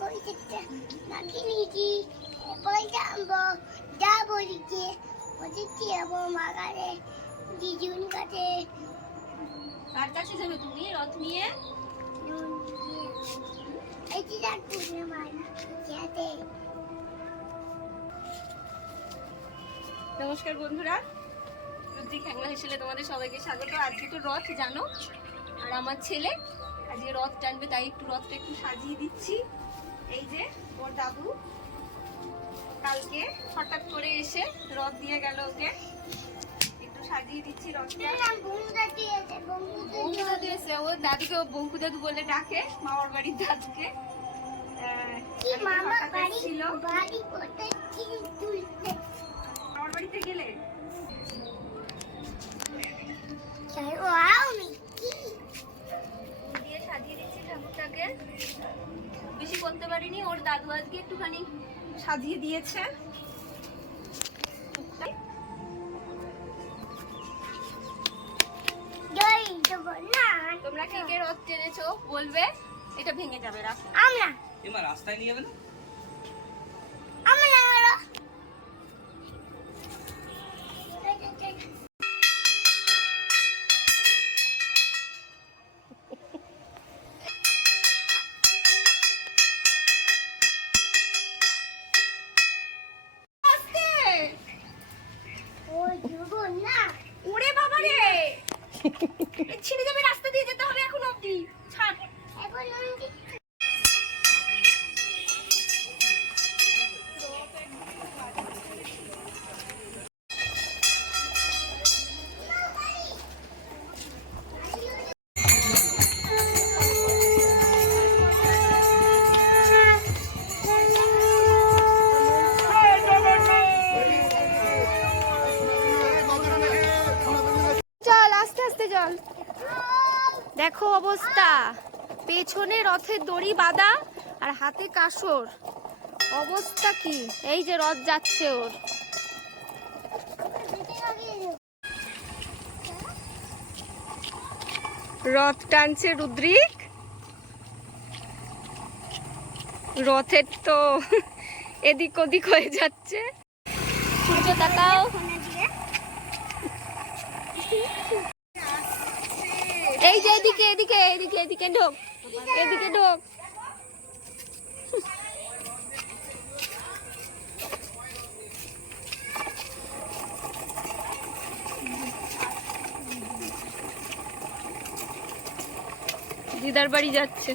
কইতে নাকি নিজি পয়সা আনব যা বলিছে বলছি যাব মাগারে দিজুন কাছে। কার কাছে যাবে তুমি? রথ নিয়ে? এই যে ডাক্তার মার যাতে নমস্কার বন্ধুরা। রুদ্রি খ্যাংলা হিসেবে তোমাদের সবাইকে স্বাগত। আজকে তো রথ জানো? আর আমার ছেলে আজকে রথ টানবে তাই একটু রথটা একটু সাজিয়ে দিচ্ছি। এই যে ওর দাদু কালকে হঠাৎ করে এসে রথ দিয়ে গেল ওকে। একটু সাজিয়ে দিচ্ছি রথটা। বন্ধুরা দিয়েছে ও দাদুকে বঙ্কু দাদু বলে ডাকে মামার বাড়ির দাদুকে। আহ, কি কালকে মামা ওর দাদু আজকে একটুখানি সাজিয়ে দিয়েছে। তোমরা কে কে রথ টেনেছো বলবে? এটা ভেঙে যাবে রাখো আমরা। এবার রাস্তায় নিয়ে যাবে না? না আস্তে দেখো অবস্থা। পেছনে রথের দড়ি বাঁধা আর হাতে কাসর। অবস্থা কি? এই যে রথ যাচ্ছে ওর। রথ টানছে রুদ্রিক। রথের তো এদিক ওদিক হয়ে যাচ্ছে। সূর্য তাকাও এই যে এদিকে এদিকে এদিকে এদিকে ঢোক। এদিকে ঢোক। দিদার বাড়ি যাচ্ছে।